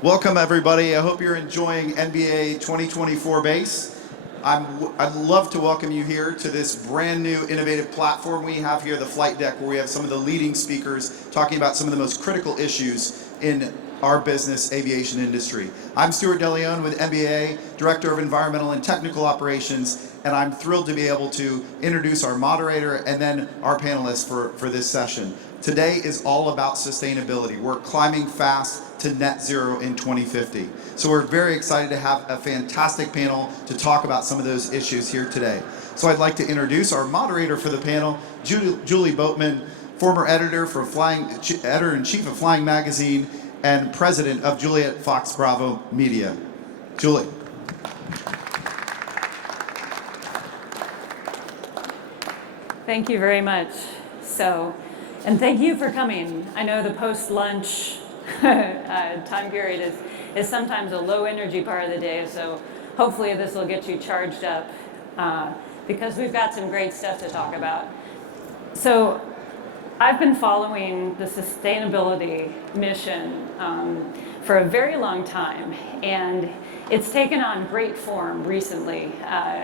Welcome everybody. I hope you're enjoying NBA 2024 BASE. I'd love to welcome you here to this brand new innovative platform we have here, the flight deck, where we have some of the leading speakers talking about some of the most critical issues in our business aviation industry. I'm Stuart DeLeon with NBAA, Director of Environmental and Technical Operations, and I'm thrilled to be able to introduce our moderator and then our panelists for this session. Today is all about sustainability. We're climbing fast to net zero in 2050. So we're very excited to have a fantastic panel to talk about some of those issues here today. So I'd like to introduce our moderator for the panel, Julie Boatman, former editor-in-chief of Flying Magazine and president of JulietBravoFox Media. Julie. Thank you very much. And thank you for coming. I know the post-lunch time period is sometimes a low energy part of the day, so hopefully this will get you charged up because we've got some great stuff to talk about. So I've been following the sustainability mission for a very long time, and it's taken on great form recently,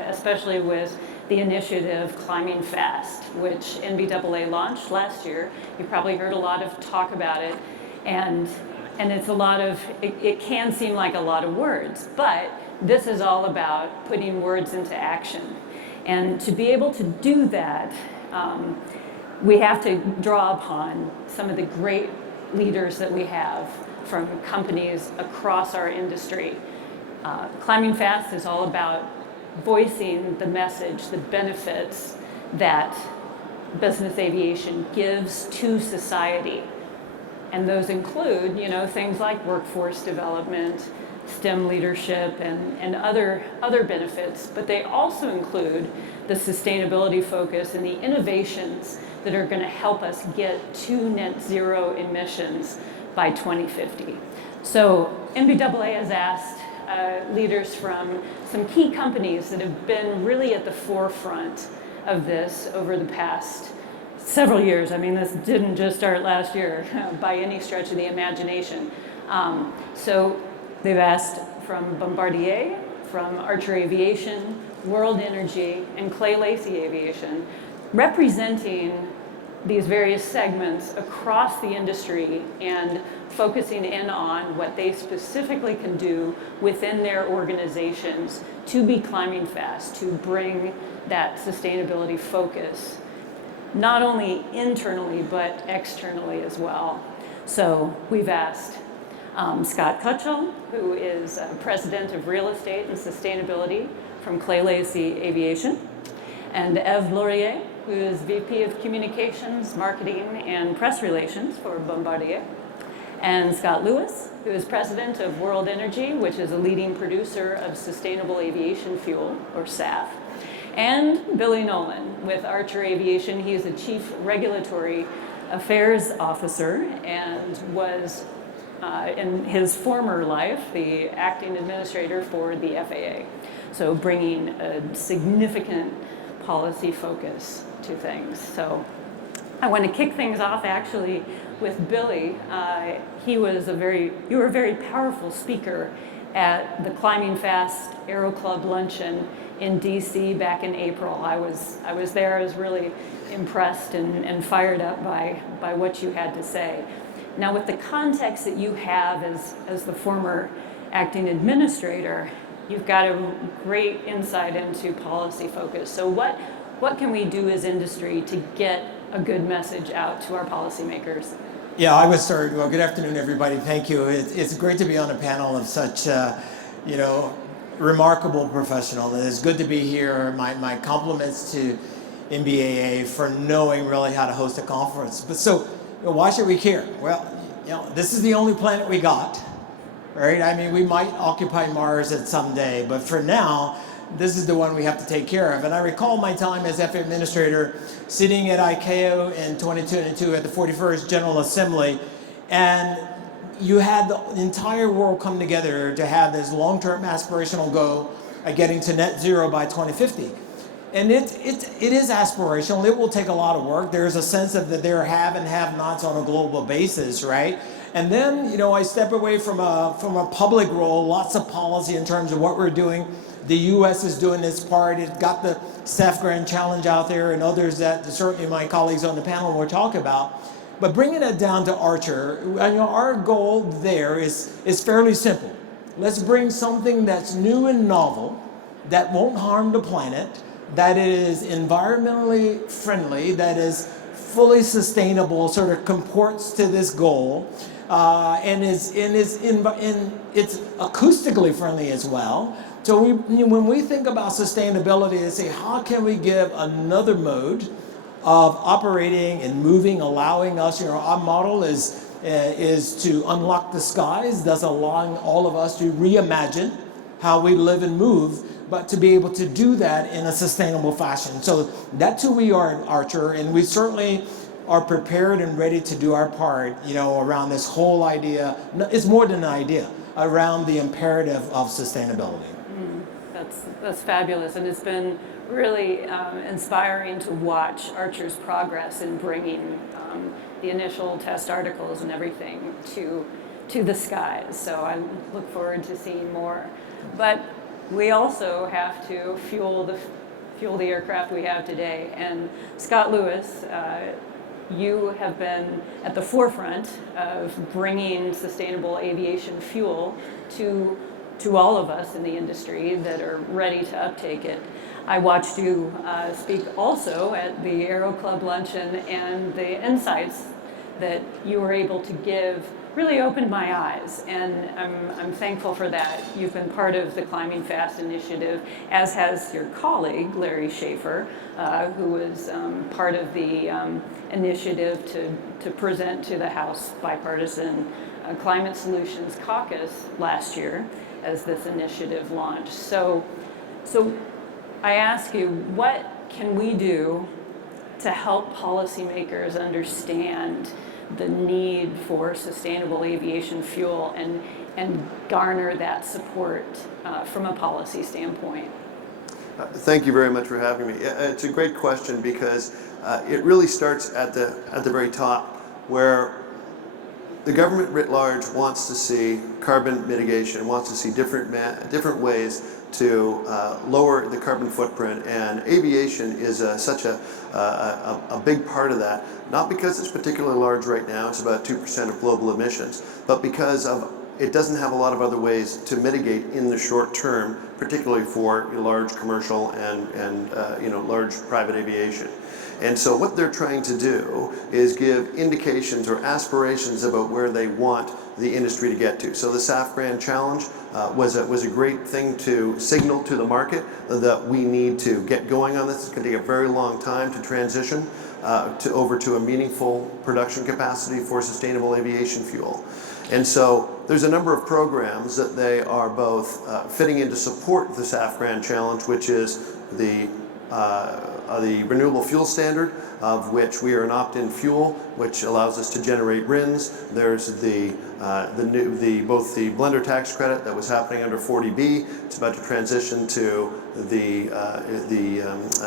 especially with the initiative Climbing Fast, which NBAA launched last year. You probably heard a lot of talk about it, and it's a lot of, it can seem like a lot of words, but this is all about putting words into action. And to be able to do that, we have to draw upon some of the great leaders that we have from companies across our industry. Climbing Fast is all about voicing the message, the benefits that business aviation gives to society. And those include, things like workforce development, STEM leadership, and other benefits, but they also include the sustainability focus and the innovations that are going to help us get to net zero emissions by 2050. So NBAA has asked leaders from some key companies that have been really at the forefront of this over the past several years. I mean, this didn't just start last year by any stretch of the imagination. So they've asked from Bombardier, from Archer Aviation, World Energy, and Lacy Aviation, representing these various segments across the industry and focusing in on what they specifically can do within their organizations to be climbing fast, to bring that sustainability focus, not only internally, but externally as well. So we've asked Scott Cutshall, who is president of real estate and sustainability from Lacy Aviation, and Laurier, who is VP of Communications, Marketing, and Press Relations for Bombardier, and Scott Lewis, who is president of World Energy, which is a leading producer of sustainable aviation fuel, or SAF, and Billy Nolen with Archer Aviation. He is the Chief Regulatory Affairs Officer and was, in his former life, the acting administrator for the FAA. So bringing a significant policy focus to things. So I want to kick things off actually with Billy. You were a very powerful speaker at the Climbing Fast Aero Club luncheon in DC back in April. I was there. I was really impressed and fired up by what you had to say. Now, with the context that you have as the former acting administrator, you've got a great insight into policy focus. So what can we do as industry to get a good message out to our policymakers? Yeah, I would start. Well, good afternoon, everybody. Thank you. It's great to be on a panel of such, remarkable professional. It's good to be here. My compliments to NBAA for knowing really how to host a conference. But so, why should we care? Well, this is the only planet we got, right? I mean, we might occupy Mars at some day, but for now, this is the one we have to take care of. And I recall my time as FAA administrator sitting at ICAO in 2022 at the 41st General Assembly, and you had the entire world come together to have this long-term aspirational goal of getting to net zero by 2050. And it is aspirational. It will take a lot of work. There's a sense of that there are have and have-nots on a global basis, right? And then, I step away from a public role, lots of policy in terms of what we're doing. The U.S. is doing its part. It got the SAF Grand Challenge out there and others that certainly my colleagues on the panel will talk about. But bringing it down to Archer, our goal there is fairly simple. Let's bring something that's new and novel, that won't harm the planet, that is environmentally friendly, that is fully sustainable, sort of comports to this goal, and it's acoustically friendly as well. So when we think about sustainability, and say, how can we give another mode of operating and moving, allowing us, our model is to unlock the skies, thus allowing all of us to reimagine how we live and move, but to be able to do that in a sustainable fashion. So that's who we are at Archer, and we certainly are prepared and ready to do our part, around this whole idea. It's more than an idea, around the imperative of sustainability. That's fabulous, and it's been really inspiring to watch Archer's progress in bringing the initial test articles and everything to the skies. So I look forward to seeing more. But we also have to fuel the aircraft we have today. And Scott Lewis, you have been at the forefront of bringing sustainable aviation fuel to all of us in the industry that are ready to uptake it. I watched you speak also at the Aero Club luncheon, and the insights that you were able to give really opened my eyes, and I'm thankful for that. You've been part of the Climbing.FAST initiative, as has your colleague, Larry Schaefer, who was part of the initiative to present to the House Bipartisan Climate Solutions Caucus last year as this initiative launched. So I ask you, what can we do to help policymakers understand the need for sustainable aviation fuel and garner that support from a policy standpoint? Thank you very much for having me. It's a great question because it really starts at the very top, where the government writ large wants to see carbon mitigation, wants to see different ways to lower the carbon footprint, and aviation is such a big part of that. Not because it's particularly large right now, it's about 2% of global emissions, but because it doesn't have a lot of other ways to mitigate in the short term, particularly for large commercial and large private aviation. And so what they're trying to do is give indications or aspirations about where they want the industry to get to. So the SAF Grand Challenge was a great thing to signal to the market that we need to get going on this. It's going to take a very long time to transition over to a meaningful production capacity for sustainable aviation fuel. And so there's a number of programs that they are both fitting in to support the SAF Grand Challenge, which is the renewable fuel standard, of which we are an opt-in fuel, which allows us to generate RINs. There's both the blender tax credit that was happening under 40B. It's about to transition to the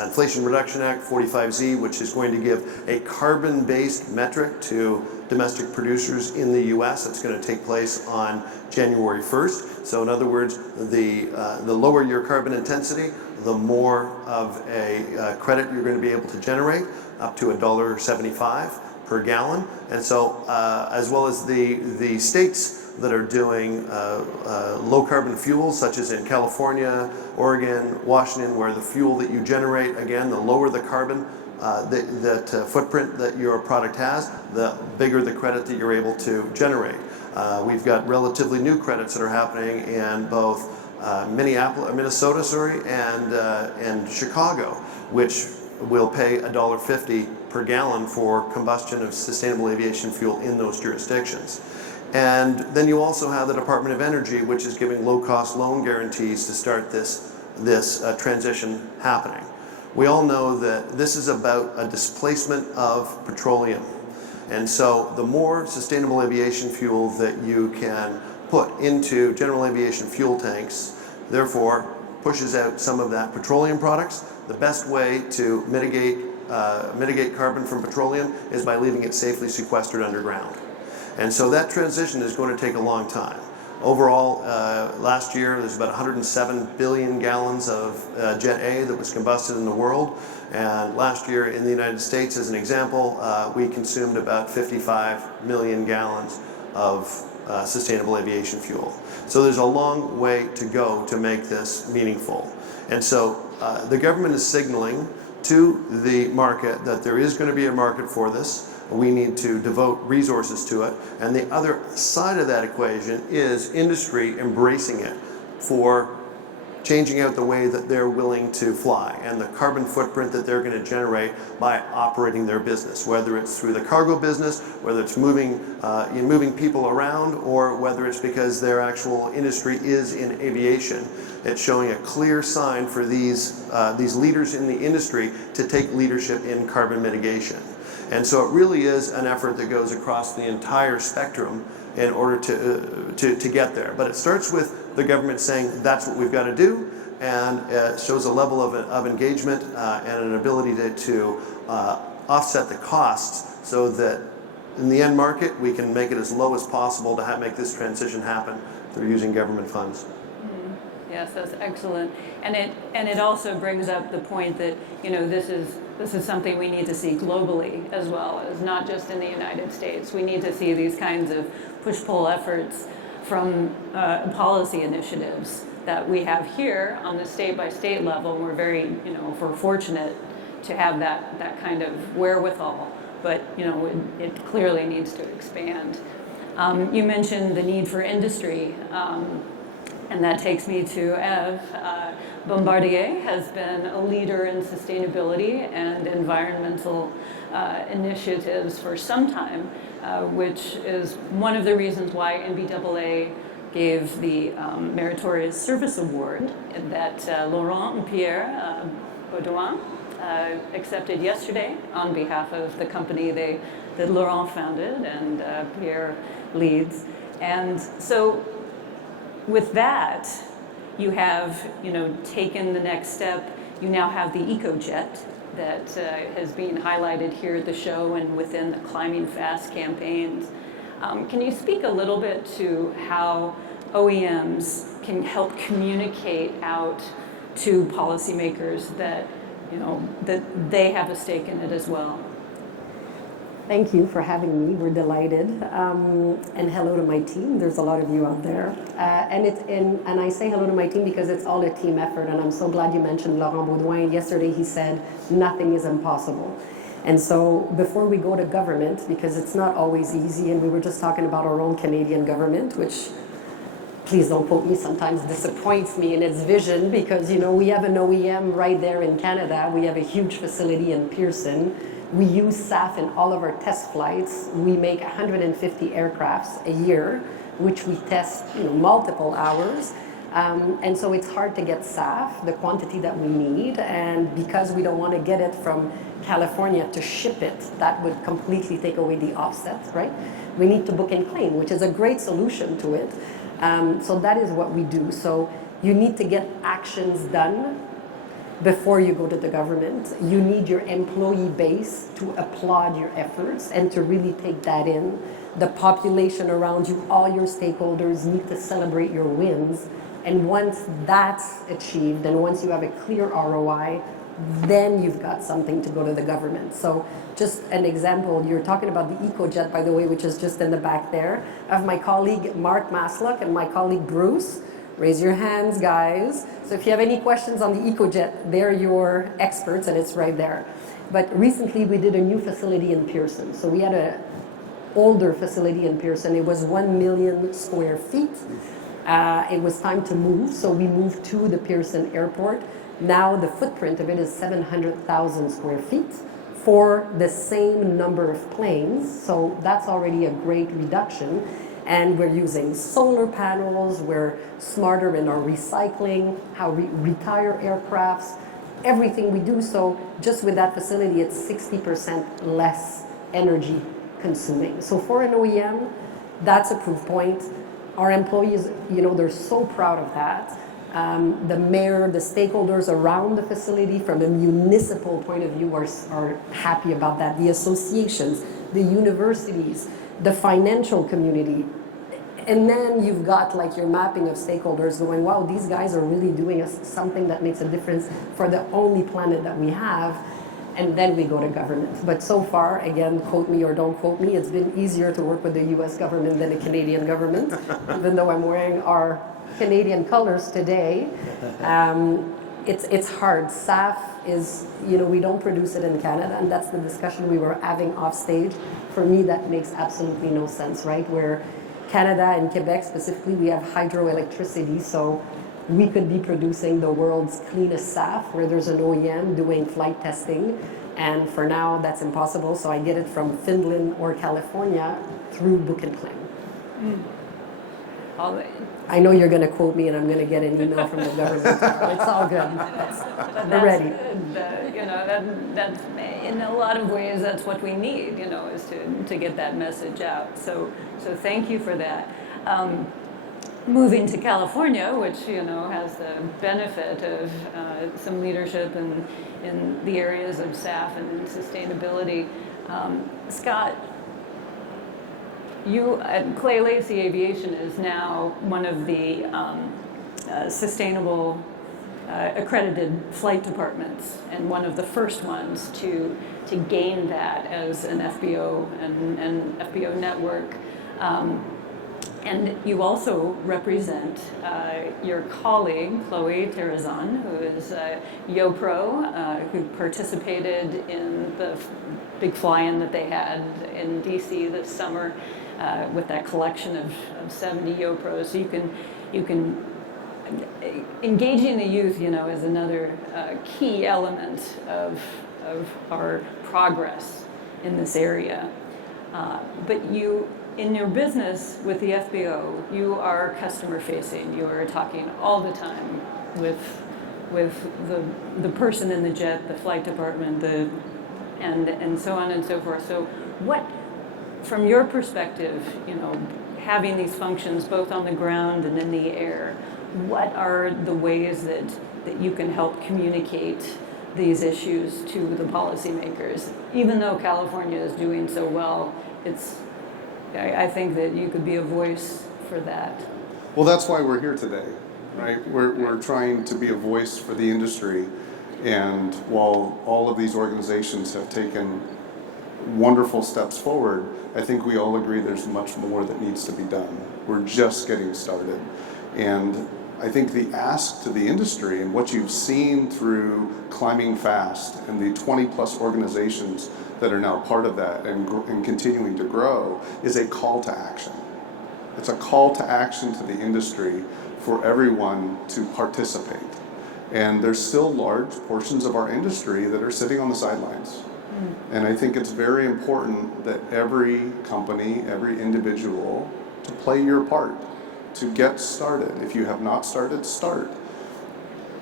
Inflation Reduction Act 45Z, which is going to give a carbon-based metric to domestic producers in the U.S. That's going to take place on January 1st. So in other words, the lower your carbon intensity, the more of a credit you're going to be able to generate, up to $1.75 per gallon. And so, as well as the states that are doing low carbon fuels, such as in California, Oregon, Washington, where the fuel that you generate, again, the lower the carbon footprint that your product has, the bigger the credit that you're able to generate. We've got relatively new credits that are happening in both Minnesota, and Chicago, which will pay $1.50 per gallon for combustion of sustainable aviation fuel in those jurisdictions. And then you also have the Department of Energy, which is giving low-cost loan guarantees to start this transition happening. We all know that this is about a displacement of petroleum. And so the more sustainable aviation fuel that you can put into general aviation fuel tanks, therefore pushes out some of that petroleum products. The best way to mitigate carbon from petroleum is by leaving it safely sequestered underground. And so that transition is going to take a long time. Overall, last year there's about 107 billion gallons of Jet A that was combusted in the world. And last year in the United States, as an example, we consumed about 55 million gallons of sustainable aviation fuel. So there's a long way to go to make this meaningful. And so the government is signaling to the market that there is going to be a market for this. We need to devote resources to it. And the other side of that equation is industry embracing it for changing out the way that they're willing to fly and the carbon footprint that they're going to generate by operating their business, whether it's through the cargo business, whether it's moving people around, or whether it's because their actual industry is in aviation. It's showing a clear sign for these leaders in the industry to take leadership in carbon mitigation. And so it really is an effort that goes across the entire spectrum in order to get there. But it starts with the government saying that's what we've got to do, and shows a level of engagement and an ability to offset the costs so that in the end market we can make it as low as possible to make this transition happen through using government funds. Yes, that's excellent, and it also brings up the point that this is something we need to see globally as well as not just in the United States. We need to see these kinds of push-pull efforts from policy initiatives that we have here on the state-by-state level. We're very, we're fortunate to have that kind of wherewithal, but it clearly needs to expand. You mentioned the need for industry. And that takes me to Eve. Bombardier has been a leader in sustainability and environmental initiatives for some time, which is one of the reasons why NBAA gave the Meritorious Service Award that Laurent and Pierre Baudouin accepted yesterday on behalf of the company that Laurent founded and Pierre leads. And so with that, you have, taken the next step. You now have the EcoJet that has been highlighted here at the show and within the CLIMBING.FAST campaigns. Can you speak a little bit to how OEMs can help communicate out to policymakers that, that they have a stake in it as well? Thank you for having me. We're delighted. And hello to my team. There's a lot of you out there. And I say hello to my team because it's all a team effort. And I'm so glad you mentioned Laurent Baudouin. Yesterday he said, nothing is impossible. And so before we go to government, because it's not always easy, and we were just talking about our own Canadian government, which, please don't quote me, sometimes disappoints me in its vision, because we have an OEM right there in Canada. We have a huge facility in Pearson. We use SAF in all of our test flights. We make 150 aircrafts a year, which we test multiple hours. And so it's hard to get SAF, the quantity that we need. And because we don't want to get it from California to ship it, that would completely take away the offset, right? We need to book and claim, which is a great solution to it. So that is what we do. So you need to get actions done before you go to the government. You need your employee base to applaud your efforts and to really take that in. The population around you, all your stakeholders need to celebrate your wins. And once that's achieved, and once you have a clear ROI, then you've got something to go to the government. So just an example, you're talking about the EcoJet, by the way, which is just in the back there, of my colleague Mark Maslock and my colleague Bruce. Raise your hands, guys. So if you have any questions on the EcoJet, they're your experts, and it's right there. But recently we did a new facility in Pearson. So we had an older facility in Pearson. It was 1 million square feet. It was time to move, so we moved to the Pearson airport. Now the footprint of it is 700,000 square feet for the same number of planes. So that's already a great reduction. And we're using solar panels, we're smarter in our recycling, how we retire aircrafts, everything we do. So just with that facility, it's 60% less energy consuming. So for an OEM, that's a proof point. Our employees, they're so proud of that. The mayor, the stakeholders around the facility from a municipal point of view are happy about that. The associations, the universities, the financial community. And then you've got like your mapping of stakeholders going, wow, these guys are really doing something that makes a difference for the only planet that we have. And then we go to government. But so far, again, quote me or don't quote me, it's been easier to work with the US government than the Canadian government, even though I'm wearing our Canadian colors today. It's hard. SAF is, we don't produce it in Canada, and that's the discussion we were having off stage. For me, that makes absolutely no sense, right? Where Canada and Quebec specifically, we have hydroelectricity, so we could be producing the world's cleanest SAF, where there's an OEM doing flight testing, and for now that's impossible, so I get it from Finland or California through book and claim. I know you're going to quote me and I'm going to get an email from the government. It's all good. We're ready. That's in a lot of ways that's what we need, is to get that message out. So thank you for that. Moving to California, which has the benefit of some leadership in the areas of SAF and sustainability. Scott, you at Clay Lacy Aviation is now one of the sustainable accredited flight departments, and one of the first ones to gain that as an FBO and FBO network. And you also represent your colleague, Chloe Terrazon, who is YoPro, who participated in the big fly-in that they had in DC this summer with that collection of 70 YoPros. So you can engaging the youth, is another key element of our progress in this area. But you, in your business with the FBO, you are customer facing. You are talking all the time with the person in the jet, the flight department, and so on and so forth. So what, from your perspective, having these functions both on the ground and in the air, what are the ways that you can help communicate these issues to the policymakers? Even though California is doing so well, I think that you could be a voice for that. Well, that's why we're here today, right? We're trying to be a voice for the industry, and while all of these organizations have taken wonderful steps forward, I think we all agree there's much more that needs to be done. We're just getting started. And I think the ask to the industry and what you've seen through CLIMBING.FAST and the 20 plus organizations that are now part of that and continuing to grow is a call to action. It's a call to action to the industry for everyone to participate. And there's still large portions of our industry that are sitting on the sidelines. And I think it's very important that every company, every individual, to play your part, to get started. If you have not started, start.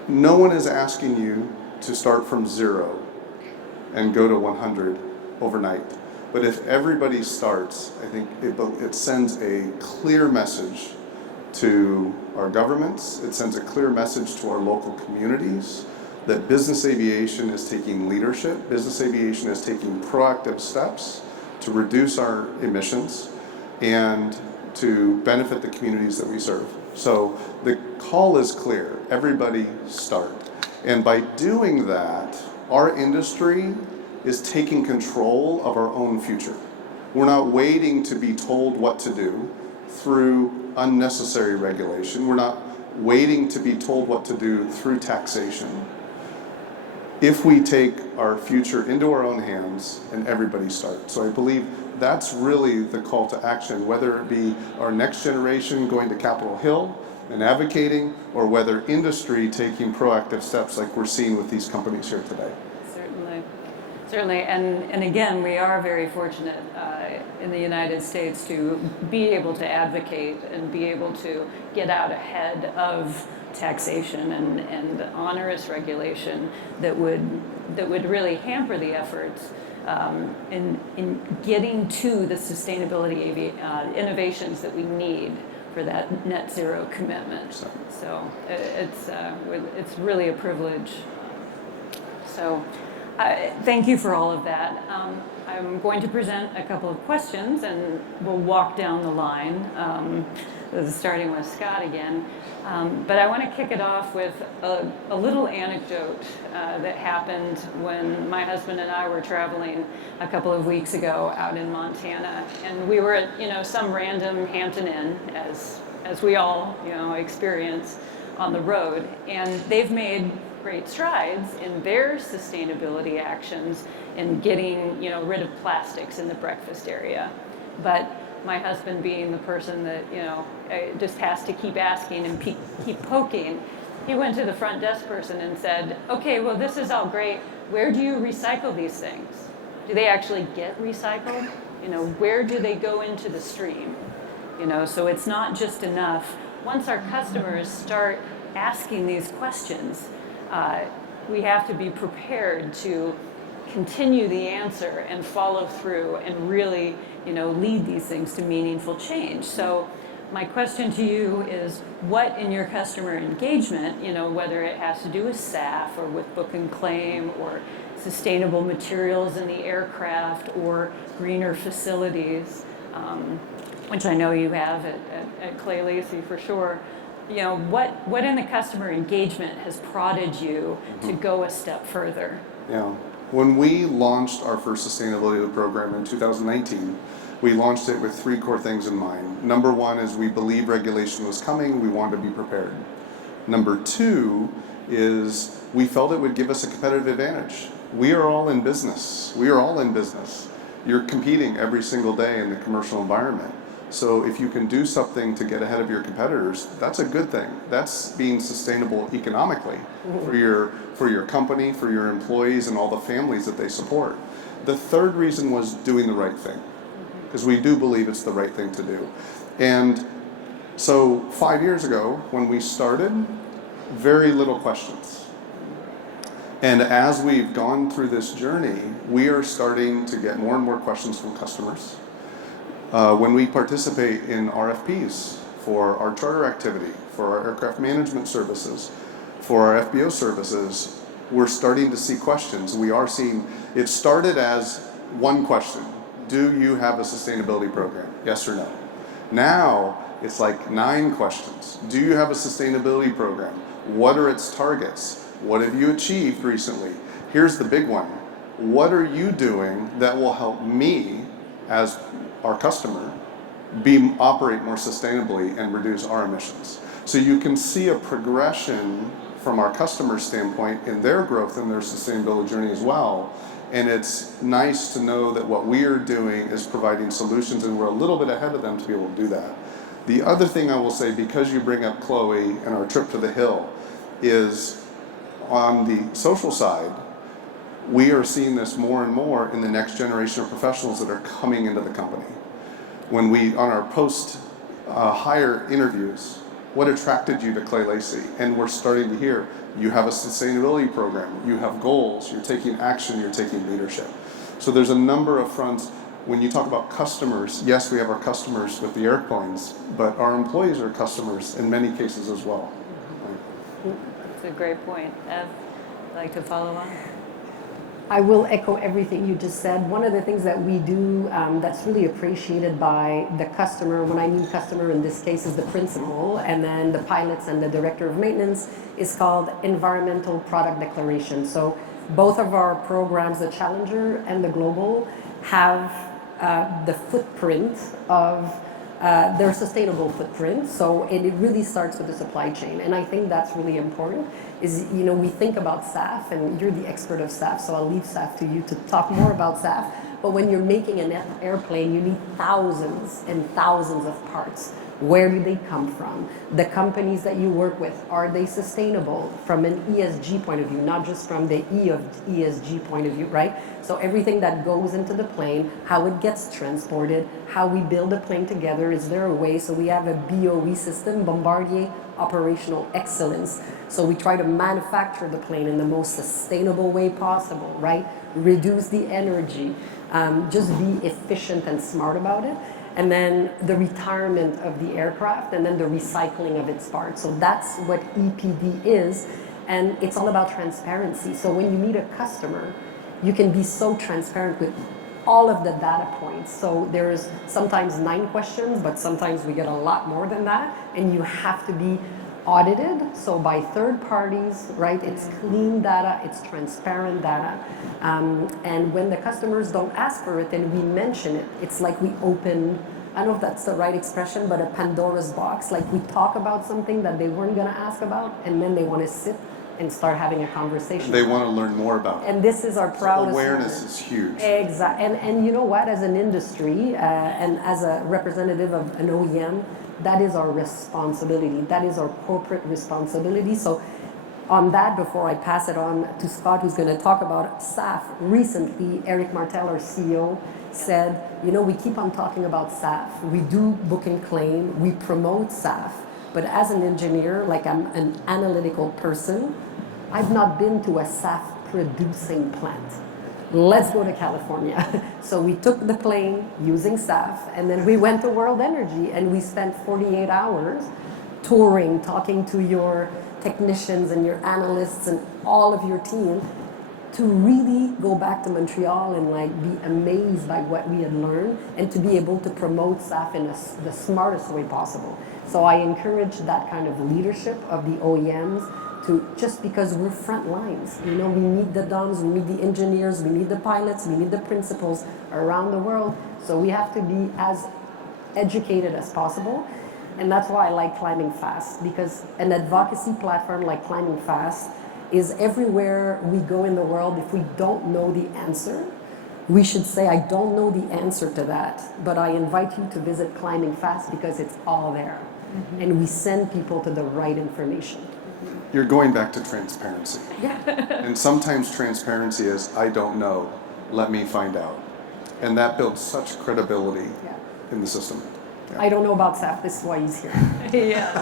No one is asking you to start from 0 and go to 100 overnight. But if everybody starts, I think it sends a clear message to our governments, it sends a clear message to our local communities that business aviation is taking leadership, business aviation is taking proactive steps to reduce our emissions and to benefit the communities that we serve. So the call is clear, everybody start. And by doing that, our industry is taking control of our own future. We're not waiting to be told what to do through unnecessary regulation. We're not waiting to be told what to do through taxation. If we take our future into our own hands and everybody starts. So I believe that's really the call to action, whether it be our next generation going to Capitol Hill and advocating, or whether industry taking proactive steps like we're seeing with these companies here today. Certainly, and again, we are very fortunate in the United States to be able to advocate and be able to get out ahead of taxation and onerous regulation that would really hamper the efforts in getting to the sustainability innovations that we need for that net zero commitment. So it's really a privilege. So Thank you for all of that. I'm going to present a couple of questions and we'll walk down the line, starting with Scott again. But I want to kick it off with a little anecdote that happened when my husband and I were traveling a couple of weeks ago out in Montana. And we were at, some random Hampton Inn, as we all, experience on the road. And they've made great strides in their sustainability actions in getting rid of plastics in the breakfast area. But my husband, being the person that just has to keep asking and keep poking, he went to the front desk person and said, okay, well, this is all great, where do you recycle these things? Do they actually get recycled? Where do they go into the stream? So it's not just enough. Once our customers start asking these questions, we have to be prepared to continue the answer and follow through and really, lead these things to meaningful change. So my question to you is, what in your customer engagement, whether it has to do with SAF or with book and claim or sustainable materials in the aircraft or greener facilities, which I know you have at Clay Lacy for sure, what in the customer engagement has prodded you to go a step further? Yeah. When we launched our first sustainability program in 2019, we launched it with 3 core things in mind. Number 1 is we believe regulation was coming, we wanted to be prepared. Number 2 is we felt it would give us a competitive advantage. We are all in business. We are all in business. You're competing every single day in the commercial environment. So if you can do something to get ahead of your competitors, that's a good thing. That's being sustainable economically for your company, for your employees, and all the families that they support. The third reason was doing the right thing, because we do believe it's the right thing to do. And so 5 years ago, when we started, very little questions. And as we've gone through this journey, we are starting to get more and more questions from customers. When we participate in RFPs for our charter activity, for our aircraft management services, for our FBO services, we're starting to see questions. We are seeing, it started as one question: do you have a sustainability program? Yes or no? Now it's like 9 questions. Do you have a sustainability program? What are its targets? What have you achieved recently? Here's the big one: what are you doing that will help me as our customer operate more sustainably and reduce our emissions? So you can see a progression from our customer standpoint in their growth and their sustainability journey as well. And it's nice to know that what we are doing is providing solutions, and we're a little bit ahead of them to be able to do that. The other thing I will say, because you bring up Chloe and our trip to the Hill, is on the social side, we are seeing this more and more in the next generation of professionals that are coming into the company. When we, on our post-hire interviews, what attracted you to Clay Lacy? And we're starting to hear, you have a sustainability program, you have goals, you're taking action, you're taking leadership. So there's a number of fronts. When you talk about customers, yes, we have our customers with the airplanes, but our employees are customers in many cases as well. That's a great point. Ev, would like to follow on? I will echo everything you just said. One of the things that we do that's really appreciated by the customer, when I mean customer in this case is the principal, and then the pilots and the director of maintenance, is called Environmental Product Declaration. So both of our programs, the Challenger and the Global, have the footprint of their sustainable footprint. So it really starts with the supply chain. And I think that's really important. Is, we think about SAF, and you're the expert of SAF, so I'll leave SAF to you to talk more about SAF. But when you're making an airplane, you need thousands and thousands of parts. Where do they come from? The companies that you work with, are they sustainable from an ESG point of view, not just from the E of ESG point of view, right? So everything that goes into the plane, how it gets transported, how we build a plane together, is there a way? So we have a BOE system, Bombardier Operational Excellence. So we try to manufacture the plane in the most sustainable way possible, right? Reduce the energy, just be efficient and smart about it. And then the retirement of the aircraft, and then the recycling of its parts. So that's what EPD is, and it's all about transparency. So when you meet a customer, you can be so transparent with all of the data points. So there's sometimes 9 questions, but sometimes we get a lot more than that, and you have to be audited, so by third parties, right? It's clean data, it's transparent data. And when the customers don't ask for it, then we mention it. It's like we open, I don't know if that's the right expression, but a Pandora's box. Like we talk about something that they weren't gonna ask about, and then they wanna sit and start having a conversation. They want to learn more about it. And this is our proudest Awareness moment. is huge. Exactly. And you know what? As an industry and as a representative of an OEM, that is our responsibility. That is our corporate responsibility. So on that, before I pass it on to Scott, who's going to talk about SAF, recently, Eric Martel, our CEO, said, you know, we keep on talking about SAF. We do book and claim. We promote SAF. But as an engineer, like I'm an analytical person, I've not been to a SAF producing plant. Let's go to California. So we took the plane using SAF, and then we went to World Energy, and we spent 48 hours touring, talking to your technicians and your analysts and all of your team to really go back to Montreal and like be amazed by what we had learned and to be able to promote SAF in the smartest way possible. So I encourage that kind of leadership of the OEMs to, just because we're front lines. You know, we need the DOMs, we need the engineers, we need the pilots, we need the principals around the world. So we have to be as educated as possible. And that's why I like Climbing Fast, because an advocacy platform like Climbing Fast is everywhere we go in the world. If we don't know the answer, we should say, I don't know the answer to that, but I invite you to visit Climbing Fast because it's all there. Mm-hmm. And we send people to the right information. You're going back to transparency. Yeah. And sometimes transparency is, I don't know, let me find out. And that builds such credibility in the system. Yeah. I don't know about SAF, this is why he's here. Yeah.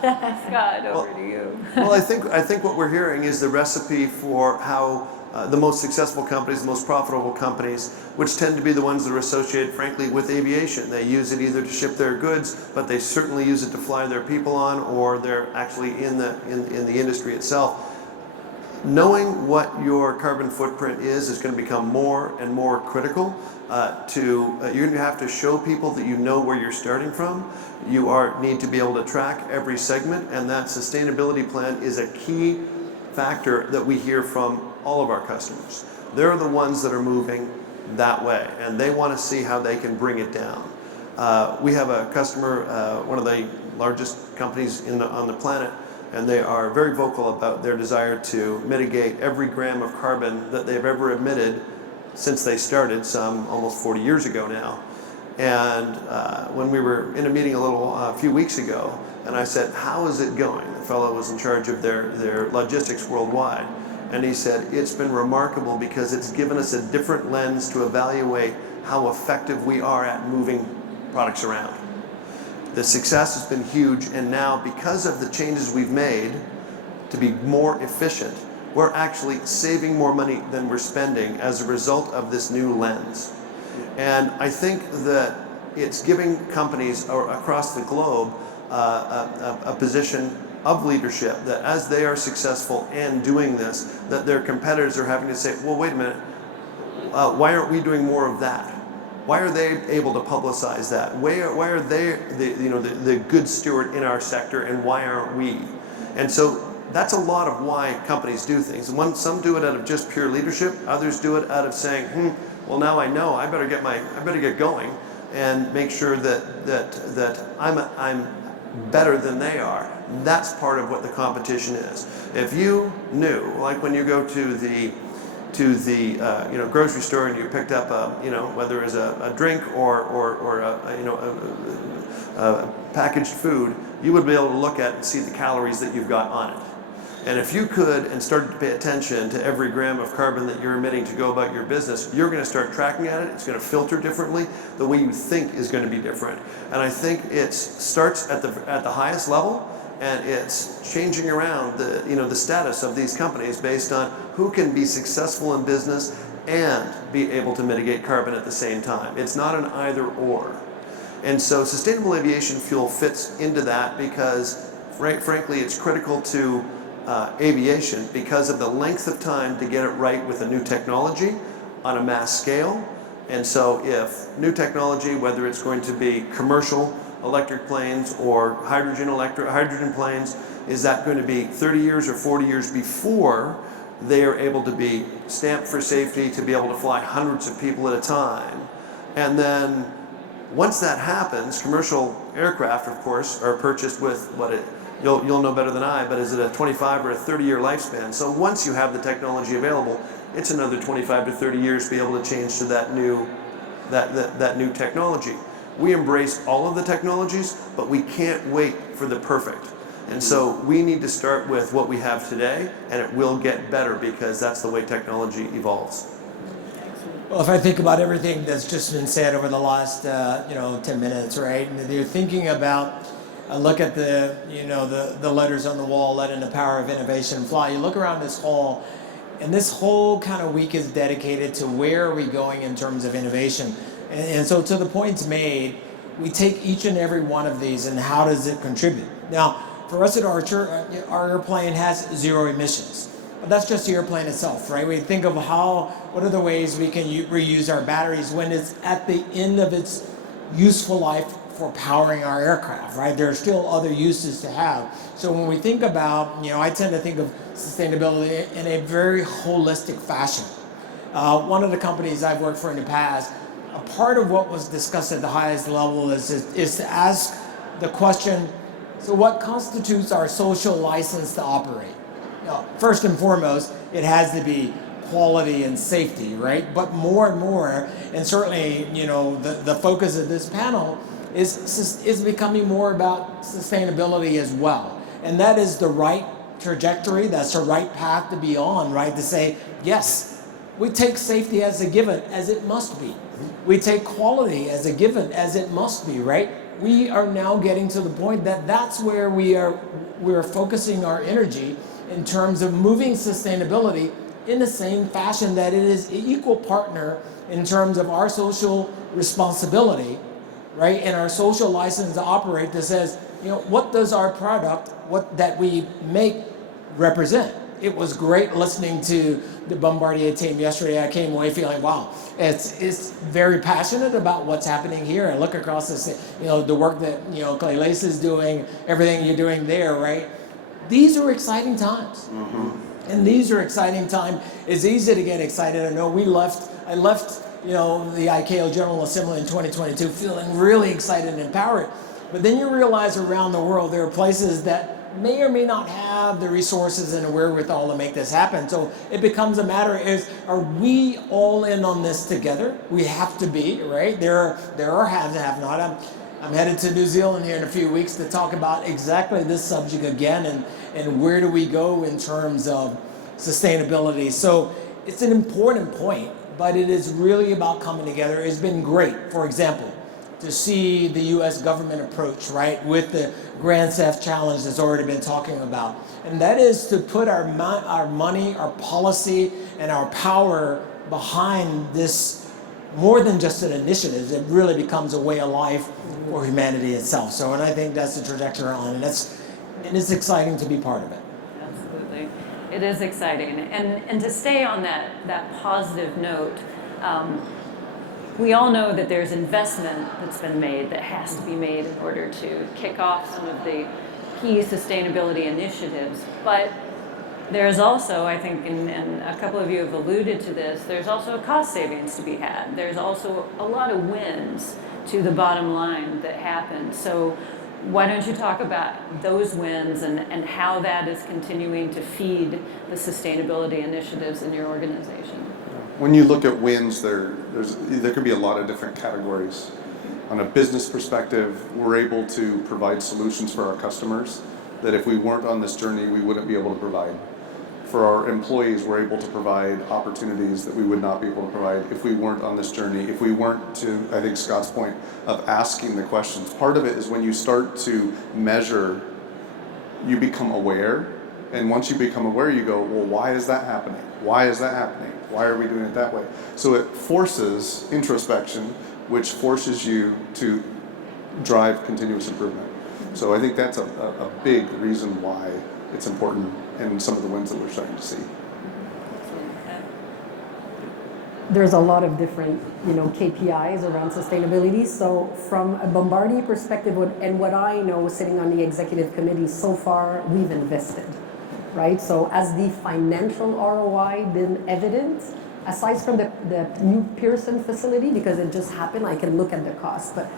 So, Scott, over to you. Well, I think what we're hearing is the recipe for how the most successful companies, the most profitable companies, which tend to be the ones that are associated, frankly, with aviation. They use it either to ship their goods, but they certainly use it to fly their people on, or they're actually in the industry itself. Knowing what your carbon footprint is going to become more and more critical. You're going to have to show people that you know where you're starting from. You need to be able to track every segment, and that sustainability plan is a key factor that we hear from all of our customers. They're the ones that are moving that way, and they want to see how they can bring it down. We have a customer, one of the largest companies on the planet, and they are very vocal about their desire to mitigate every gram of carbon that they've ever emitted since they started, some almost 40 years ago now. And when we were in a meeting a few weeks ago, and I said, how is it going? The fellow was in charge of their logistics worldwide. And he said, it's been remarkable because it's given us a different lens to evaluate how effective we are at moving products around. The success has been huge, and now because of the changes we've made to be more efficient, we're actually saving more money than we're spending as a result of this new lens. And I think that it's giving companies across the globe a position of leadership that as they are successful in doing this, that their competitors are having to say, well, wait a minute, why aren't we doing more of that? Why are they able to publicize that? Why are they the good steward in our sector, and why aren't we? And so that's a lot of why companies do things. Some do it out of just pure leadership. Others do it out of saying, well, now I know I better get going and make sure that I'm better than they are. That's part of what the competition is. If you knew, like when you go to the grocery store and you picked up whether it's a drink or a packaged food, you would be able to look at and see the calories that you've got on it. And if you could and started to pay attention to every gram of carbon that you're emitting to go about your business, you're going to start tracking at it. It's going to filter differently. The way you think is going to be different. And I think it starts at the highest level, and it's changing around the status of these companies based on who can be successful in business and be able to mitigate carbon at the same time. It's not an either or. And so sustainable aviation fuel fits into that because frankly it's critical to aviation because of the length of time to get it right with a new technology on a mass scale. And so if new technology, whether it's going to be commercial electric planes or hydrogen planes, is that going to be 30 years or 40 years before they are able to be stamped for safety to be able to fly hundreds of people at a time. And then once that happens, commercial aircraft, of course, are purchased with you'll know better than I, but is it a 25 or a 30-year lifespan? So once you have the technology available, it's another 25 to 30 years to be able to change to that new technology. We embrace all of the technologies, but we can't wait for the perfect. And so we need to start with what we have today, and it will get better because that's the way technology evolves. Well, if I think about everything that's just been said over the last 10 minutes, right? And you're thinking about look at the letters on the wall, letting the power of innovation fly. You look around this hall, and this whole kind of week is dedicated to where are we going in terms of innovation. And so to the points made, we take each and every one of these and how does it contribute? Now, for us at Archer, our airplane has 0 emissions. But that's just the airplane itself, right? We think of what are the ways we can reuse our batteries when it's at the end of its useful life for powering our aircraft, right? There are still other uses to have. So when we think about, I tend to think of sustainability in a very holistic fashion. One of the companies I've worked for in the past, a part of what was discussed at the highest level is to ask the question, so what constitutes our social license to operate? First and foremost, it has to be quality and safety, right? But more and more, and certainly, the focus of this panel is becoming more about sustainability as well. And that is the right trajectory, that's the right path to be on, right? To say, yes, we take safety as a given, as it must be. We take quality as a given, as it must be, right? We are now getting to the point that that's where we're focusing our energy in terms of moving sustainability in the same fashion that it is an equal partner in terms of our social responsibility, right? And our social license to operate that says, what does our product, that we make, represent? It was great listening to the Bombardier team yesterday. I came away feeling, wow, it's very passionate about what's happening here. I look across the work that Lacy is doing, everything you're doing there, right? These are exciting times. Mm-hmm. And these are exciting times. It's easy to get excited. I know I left the ICAO General Assembly in 2022 feeling really excited and empowered. But then you realize around the world there are places that may or may not have the resources and the wherewithal to make this happen. So it becomes a matter are we all in on this together? We have to be, right? There are haves and have-not. I'm headed to New Zealand here in a few weeks to talk about exactly this subject again and where do we go in terms of sustainability. So it's an important point, but it is really about coming together. It's been great, for example, to see the U.S. government approach, right, with the Grand Theft Challenge that's already been talking about. And that is to put our money, our policy, and our power behind this more than just an initiative. It really becomes a way of life for humanity itself. So, and I think that's the trajectory on, and it's exciting to be part of it. Absolutely. It is exciting. And to stay on that positive note, we all know that there's investment that's been made that has to be made in order to kick off some of the key sustainability initiatives. But there's also, I think, and a couple of you have alluded to this, there's also cost savings to be had. There's also a lot of wins to the bottom line that happen. So why don't you talk about those wins and how that is continuing to feed the sustainability initiatives in your organization? When you look at wins, there could be a lot of different categories. On a business perspective, we're able to provide solutions for our customers that if we weren't on this journey, we wouldn't be able to provide. For our employees, we're able to provide opportunities that we would not be able to provide if we weren't on this journey, if we weren't, to, I think, Scott's point of asking the questions. Part of it is when you start to measure, you become aware. And once you become aware, you go, well, why is that happening? Why is that happening? Why are we doing it that way? So it forces introspection, which forces you to drive continuous improvement. So I think that's a big reason why it's important, and some of the wins that we're starting to see. There's a lot of different, KPIs around sustainability. So from a Bombardier perspective, what I know sitting on the executive committee, so far we've invested, right? So has the financial ROI been evident? Aside from the new Pearson facility, because it just happened, I can look at the cost, but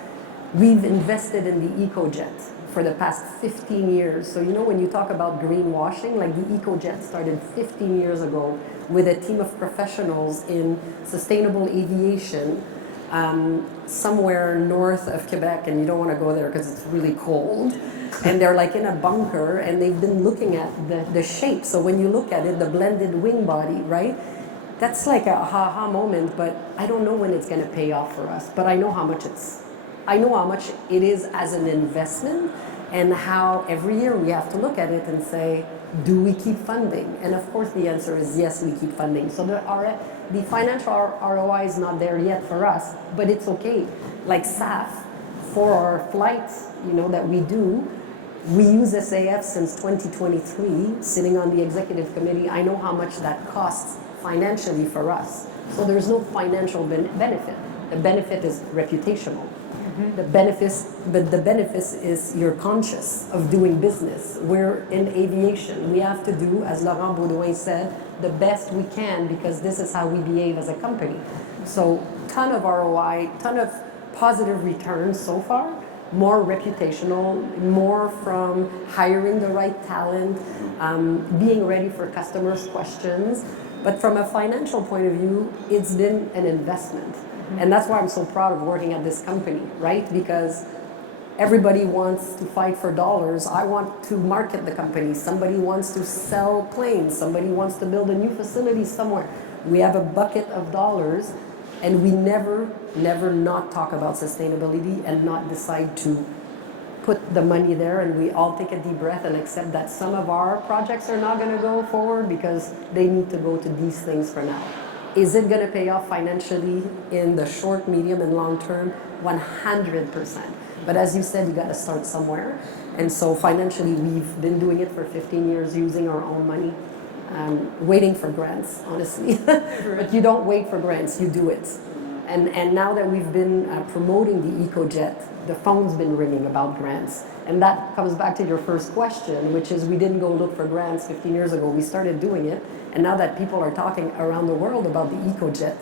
we've invested in the EcoJet for the past 15 years. So when you talk about greenwashing, like the EcoJet started 15 years ago with a team of professionals in sustainable aviation somewhere north of Quebec, and you don't want to go there because it's really cold. And they're like in a bunker, and they've been looking at the shape. So when you look at it, the blended wing body, right? That's like a ha-ha moment, but I don't know when it's going to pay off for us. But I know how much it is as an investment, and how every year we have to look at it and say, do we keep funding? And of course the answer is yes, we keep funding. So the financial ROI is not there yet for us, but it's okay. Like SAF, for our flights, that we do, we use SAF since 2023, sitting on the executive committee. I know how much that costs financially for us. So there's no financial benefit. The benefit is reputational. The benefit is you're conscious of doing business. We're in aviation. We have to do, as Laurent Baudouin said, the best we can, because this is how we behave as a company. So ton of ROI, ton of positive returns so far, more reputational, more from hiring the right talent, being ready for customers' questions. But from a financial point of view, it's been an investment. And that's why I'm so proud of working at this company, right? Because everybody wants to fight for dollars. I want to market the company. Somebody wants to sell planes. Somebody wants to build a new facility somewhere. We have a bucket of dollars, and we never not talk about sustainability and not decide to put the money there, and we all take a deep breath and accept that some of our projects are not going to go forward because they need to go to these things for now. Is it going to pay off financially in the short, medium, and long term? 100%. But as you said, you got to start somewhere. And so financially, we've been doing it for 15 years using our own money, waiting for grants, honestly. But you don't wait for grants, you do it. And now that we've been promoting the EcoJet, the phone's been ringing about grants. And that comes back to your first question, which is we didn't go look for grants 15 years ago. We started doing it. And now that people are talking around the world about the EcoJet,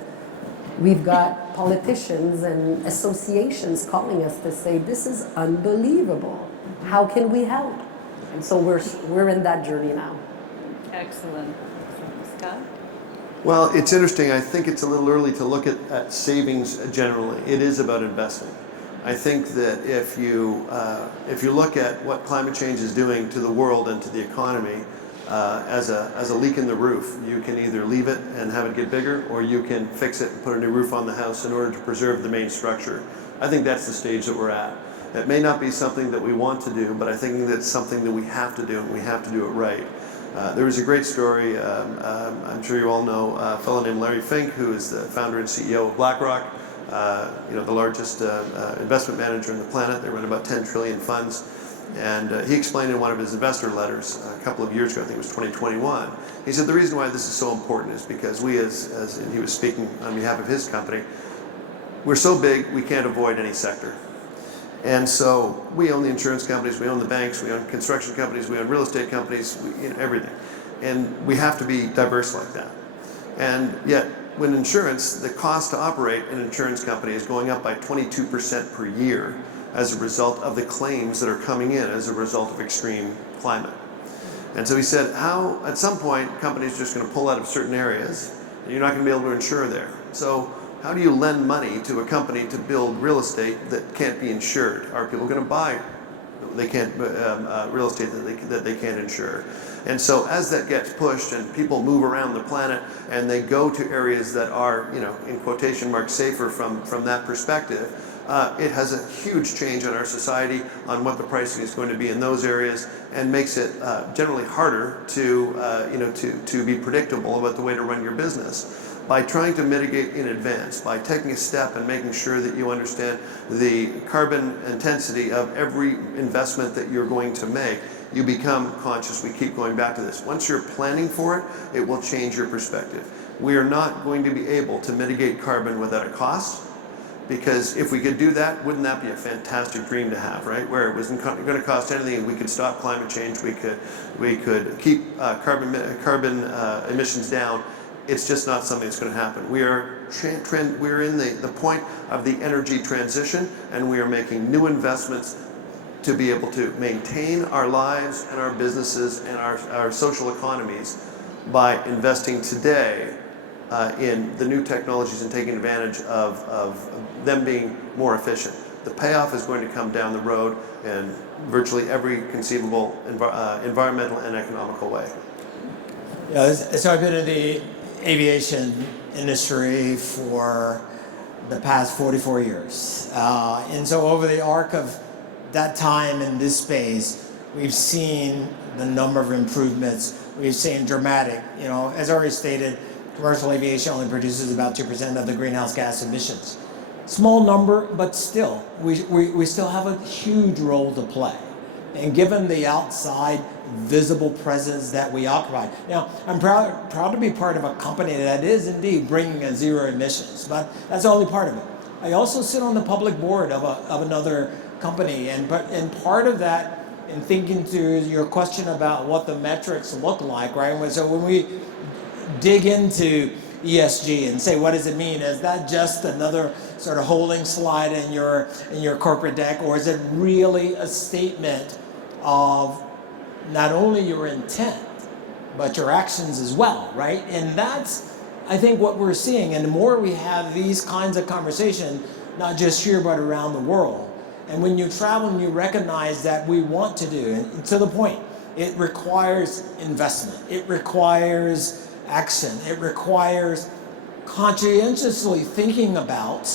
we've got politicians and associations calling us to say, this is unbelievable. How can we help? And so we're in that journey now. Excellent. Scott? Well, it's interesting. I think it's a little early to look at savings generally. It is about investing. I think that if you look at what climate change is doing to the world and to the economy, as a leak in the roof, you can either leave it and have it get bigger, or you can fix it and put a new roof on the house in order to preserve the main structure. I think that's the stage that we're at. It may not be something that we want to do, but I think that's something that we have to do, and we have to do it right. There was a great story, I'm sure you all know, a fellow named Larry Fink, who is the founder and CEO of BlackRock, the largest investment manager on the planet. They run about 10 trillion funds. And he explained in one of his investor letters a couple of years ago, I think it was 2021, he said the reason why this is so important is because we, and he was speaking on behalf of his company, we're so big we can't avoid any sector. And so we own the insurance companies, we own the banks, we own construction companies, we own real estate companies, everything. And we have to be diverse like that. And yet, when insurance, the cost to operate an insurance company is going up by 22% per year as a result of the claims that are coming in as a result of extreme climate. And so he said, how, at some point, companies are just going to pull out of certain areas, and you're not going to be able to insure there. So how do you lend money to a company to build real estate that can't be insured? Are people going to buy real estate that they can't insure? And so as that gets pushed and people move around the planet and they go to areas that are, in quotation marks, safer from that perspective, it has a huge change on our society on what the pricing is going to be in those areas, and makes it generally harder to be predictable about the way to run your business. by trying to mitigate in advance, by taking a step and making sure that you understand the carbon intensity of every investment that you're going to make, you become conscious. We keep going back to this. Once you're planning for it, it will change your perspective. We are not going to be able to mitigate carbon without a cost, because if we could do that, wouldn't that be a fantastic dream to have, right? Where it wasn't going to cost anything, and we could stop climate change, we could keep carbon emissions down. It's just not something that's going to happen. We're in the point of the energy transition, and we are making new investments to be able to maintain our lives and our businesses and our social economies by investing today in the new technologies and taking advantage of them being more efficient. The payoff is going to come down the road in virtually every conceivable environmental and economical way. Yeah, so I've been in the aviation industry for the past 44 years. And so over the arc of that time in this space, we've seen the number of improvements. We've seen dramatic, as already stated, commercial aviation only produces about 2% of the greenhouse gas emissions. Small number, but still, we still have a huge role to play. And given the outside visible presence that we occupy. Now, I'm proud to be part of a company that is indeed bringing a zero emissions, but that's only part of it. I also sit on the public board of another company, and part of that, in thinking to your question about what the metrics look like, right? So when we dig into ESG and say, what does it mean? Is that just another sort of holding slide in your corporate deck, or is it really a statement of not only your intent, but your actions as well, right? And that's, I think, what we're seeing. And the more we have these kinds of conversation, not just here, but around the world. And when you travel and you recognize that we want to do, and to the point, it requires investment. It requires action. It requires conscientiously thinking about,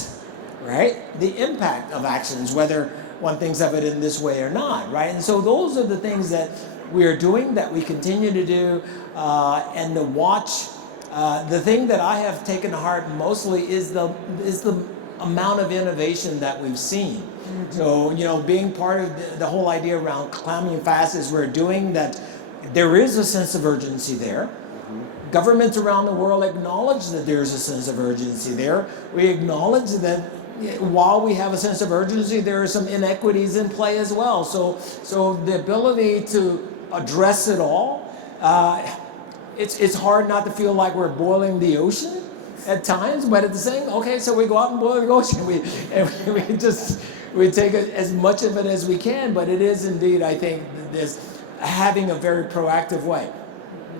right, the impact of actions, whether one thinks of it in this way or not, right? And so those are the things that we are doing, that we continue to do, and to watch. The thing that I have taken to heart mostly is the amount of innovation that we've seen. Mm-hmm. So, being part of the whole idea around CLIMBING.FAST is we're doing that. There is a sense of urgency there. Mm-hmm. Governments around the world acknowledge that there's a sense of urgency there. We acknowledge that while we have a sense of urgency, there are some inequities in play as well. So the ability to address it all, it's hard not to feel like we're boiling the ocean at times, but at the same, okay, so we go out and boil the ocean. We take as much of it as we can, but it is indeed, I think, this having a very proactive way.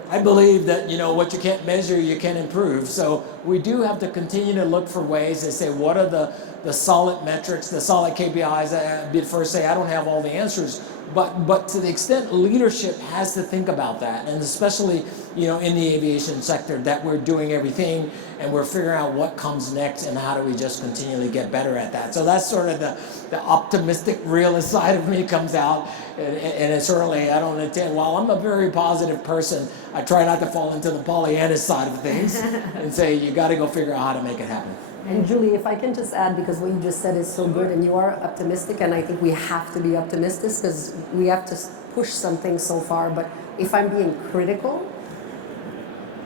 I believe that, what you can't measure, you can improve. So we do have to continue to look for ways to say, what are the solid metrics, the solid KPIs? I did first say I don't have all the answers, but to the extent leadership has to think about that, and especially, in the aviation sector, that we're doing everything and we're figuring out what comes next and how do we just continually get better at that. So that's sort of the optimistic realist side of me comes out, and it's certainly, I don't intend, while I'm a very positive person, I try not to fall into the Pollyanna side of things and say, you got to go figure out how to make it happen. And Julie, if I can just add, because what you just said is so good, and you are optimistic, and I think we have to be optimistic because we have to push something so far, but if I'm being critical,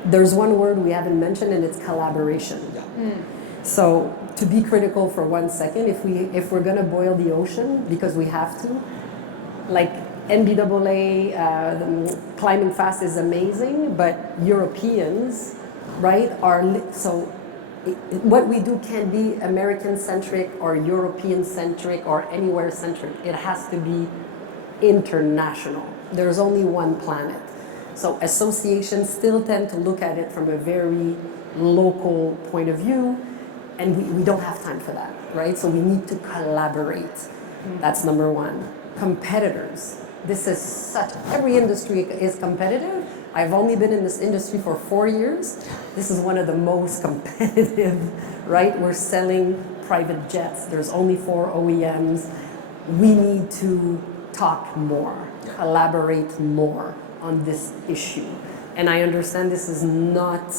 there's one word we haven't mentioned, and it's collaboration. Yeah. So to be critical for 1 second, if we're gonna boil the ocean because we have to, like NBAA CLIMBING.FAST is amazing, but Europeans, right, what we do can be American-centric or European-centric or anywhere-centric. It has to be international. There's only one planet. So associations still tend to look at it from a very local point of view, and we don't have time for that, right? So we need to collaborate. That's number one. Competitors. Every industry is competitive. I've only been in this industry for 4 years. This is one of the most competitive, right? We're selling private jets. There's only 4 OEMs. We need to talk more, collaborate more on this issue. And I understand this is not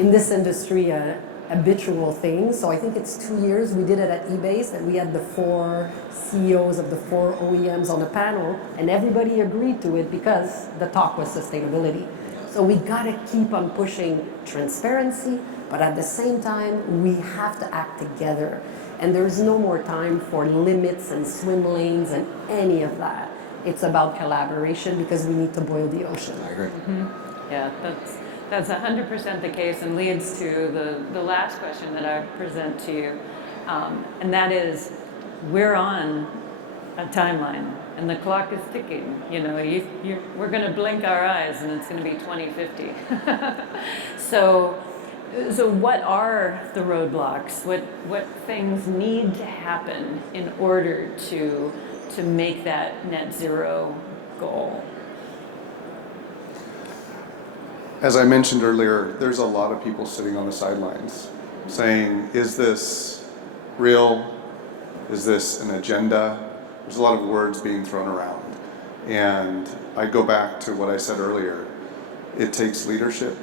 in this industry a habitual thing. So I think it's 2 years. We did it at eBase, and we had the 4 CEOs of the 4 OEMs on the panel, and everybody agreed to it because the talk was sustainability. So we gotta keep on pushing transparency, but at the same time, we have to act together. And there's no more time for limits and swim lanes and any of that. It's about collaboration because we need to boil the ocean. I agree. Yeah, that's 100% the case, and leads to the last question that I present to you, and that is, we're on a timeline, and the clock is ticking. You know, we're going to blink our eyes, and it's going to be 2050. So what are the roadblocks? What things need to happen in order to make that net zero goal? As I mentioned earlier, there's a lot of people sitting on the sidelines saying, is this real? Is this an agenda? There's a lot of words being thrown around. And I go back to what I said earlier. It takes leadership.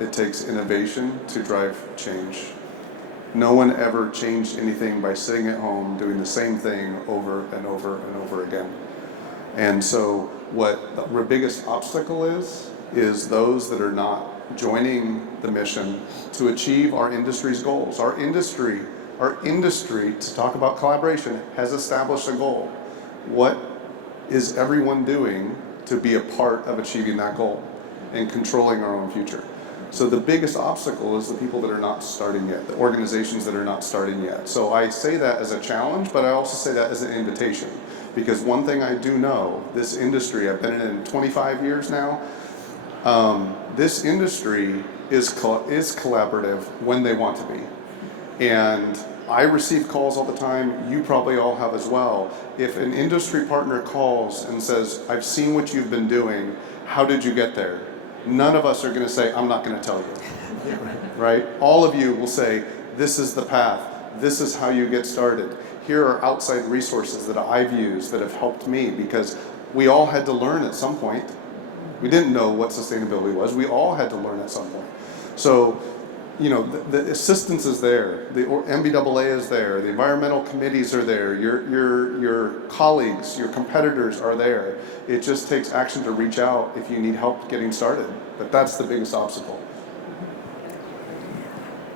It takes innovation to drive change. No one ever changed anything by sitting at home doing the same thing over and over and over again. And so what the biggest obstacle is those that are not joining the mission to achieve our industry's goals. Our industry, to talk about collaboration, has established a goal. What is everyone doing to be a part of achieving that goal and controlling our own future? So the biggest obstacle is the people that are not starting yet, the organizations that are not starting yet. So I say that as a challenge, but I also say that as an invitation. Because one thing I do know, this industry, I've been in it 25 years now, this industry is collaborative when they want to be. And I receive calls all the time, you probably all have as well. If an industry partner calls and says, I've seen what you've been doing, how did you get there? None of us are going to say, I'm not going to tell you. Right? All of you will say, this is the path. This is how you get started. Here are outside resources that I've used that have helped me, because we all had to learn at some point. We didn't know what sustainability was. We all had to learn at some point. So, you know, the assistance is there. The NBAA is there. The environmental committees are there. Your colleagues, your competitors are there. It just takes action to reach out if you need help getting started. But that's the biggest obstacle.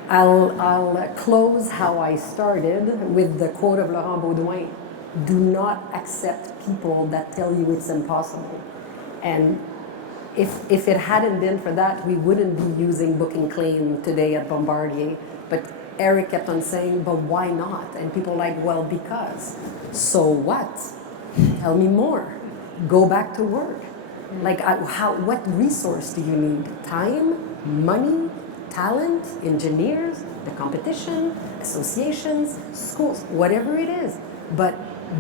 I'll close how I started with the quote of Laurent Baudouin: do not accept people that tell you it's impossible. And if it hadn't been for that, we wouldn't be using book and claim today at Bombardier. But Eric kept on saying, but why not? And people are like, well, because. So what? Tell me more. Go back to work. Like, what resource do you need? Time, money, talent, engineers, the competition, associations, schools, whatever it is. But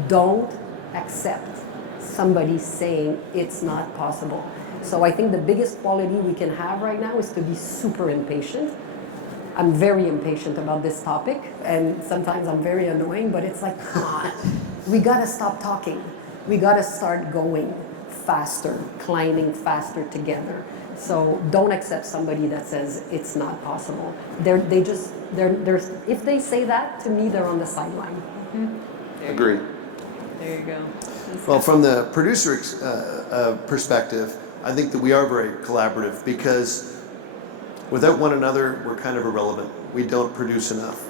don't accept somebody saying it's not possible. So I think the biggest quality we can have right now is to be super impatient. I'm very impatient about this topic, and sometimes I'm very annoying, but it's like, come on, we gotta stop talking. We gotta start going faster, climbing faster together. So don't accept somebody that says it's not possible. If they say that, to me, they're on the sideline. Agree. There you go. Well, from the producer perspective, I think that we are very collaborative, because without one another, we're kind of irrelevant. We don't produce enough.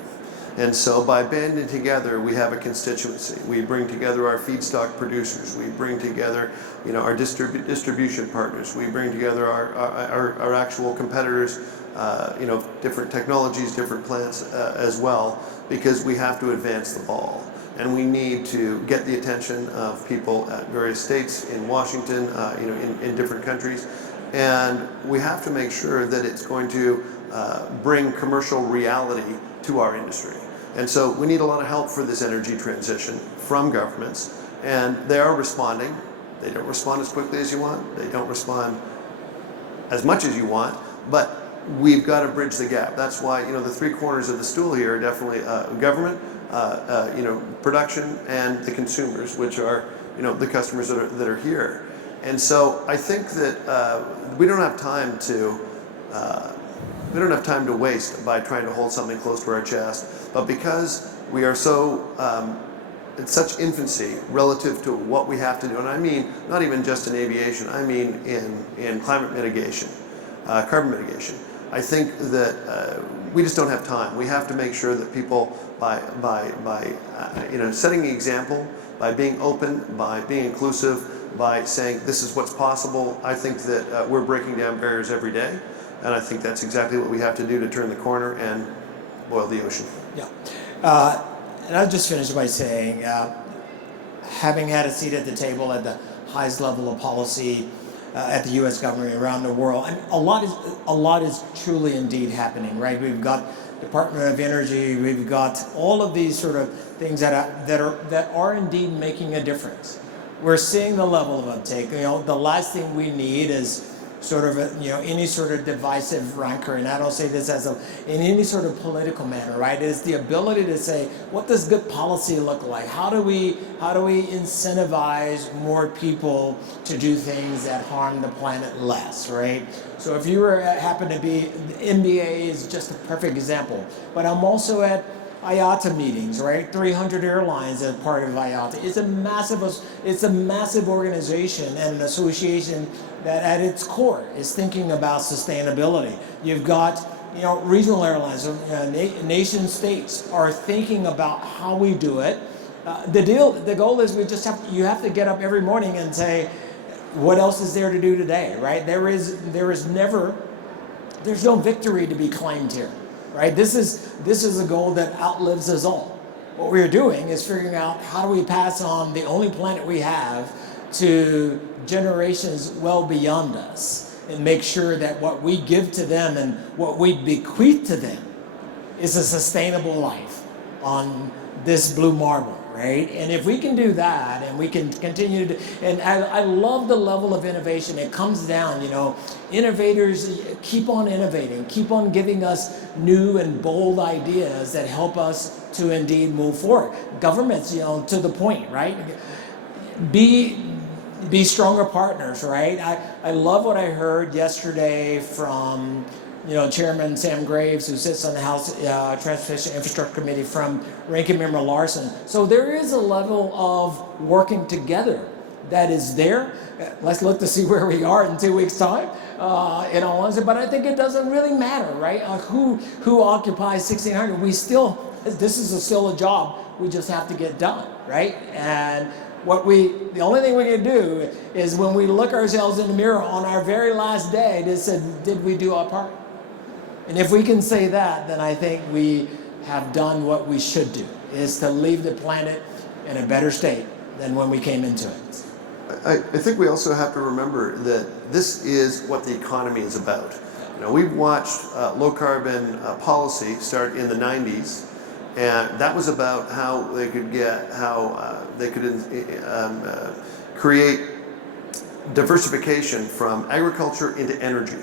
And so by banding together, we have a constituency. We bring together our feedstock producers. We bring together, you know, our distribution partners. We bring together our actual competitors, you know, different technologies, different plants as well, because we have to advance the ball. And we need to get the attention of people at various states, in Washington, you know, in different countries. And we have to make sure that it's going to bring commercial reality to our industry. And so we need a lot of help for this energy transition from governments. And they are responding. They don't respond as quickly as you want. They don't respond as much as you want. But we've got to bridge the gap. That's why, you know, the three corners of the stool here are definitely government, you know, production, and the consumers, which are, you know, the customers that are here. And so I think that we don't have time to We don't have time to waste by trying to hold something close to our chest. But because we are so in such infancy relative to what we have to do, and I mean not even just in aviation, I mean in climate mitigation, carbon mitigation. I think that we just don't have time. We have to make sure that people, by setting the example, by being open, by being inclusive, by saying this is what's possible, I think that we're breaking down barriers every day, and I think that's exactly what we have to do to turn the corner and boil the ocean. Yeah. And I'll just finish by saying, having had a seat at the table at the highest level of policy at the U.S. government around the world, I mean, a lot is truly indeed happening, right? We've got Department of Energy, we've got all of these sort of things that are indeed making a difference. We're seeing the level of uptake. The last thing we need is sort of any sort of divisive rancor, and I don't say this in any sort of political manner, right? It's the ability to say, what does good policy look like? How do we incentivize more people to do things that harm the planet less, right? So if you happen to be, the NBA is just a perfect example, but I'm also at IATA meetings, right? 300 airlines as part of IATA. It's a massive organization and an association that at its core is thinking about sustainability. You've got regional airlines, nation states are thinking about how we do it. The goal is you have to get up every morning and say, what else is there to do today, right? There's no victory to be claimed here, right? This is a goal that outlives us all. What we're doing is figuring out how do we pass on the only planet we have to generations well beyond us, and make sure that what we give to them and what we bequeath to them is a sustainable life on this blue marble, right? And if we can do that, and we can continue to, and I love the level of innovation. It comes down, innovators keep on innovating, keep on giving us new and bold ideas that help us to indeed move forward. Governments, to the point, right? Be stronger partners, right? I love what I heard yesterday from Chairman Sam Graves, who sits on the House Transportation Infrastructure Committee, from Ranking Member Larson. So there is a level of working together that is there. Let's look to see where we are in 2 weeks' time, in all honesty. But I think it doesn't really matter, right? Who occupies 1,600? This is still a job we just have to get done, right? And the only thing we can do is, when we look ourselves in the mirror on our very last day, to say, did we do our part? And if we can say that, then I think we have done what we should do, is to leave the planet in a better state than when we came into it. I think we also have to remember that this is what the economy is about. We've watched low carbon policy start in the 90s. And that was about how they could create diversification from agriculture into energy.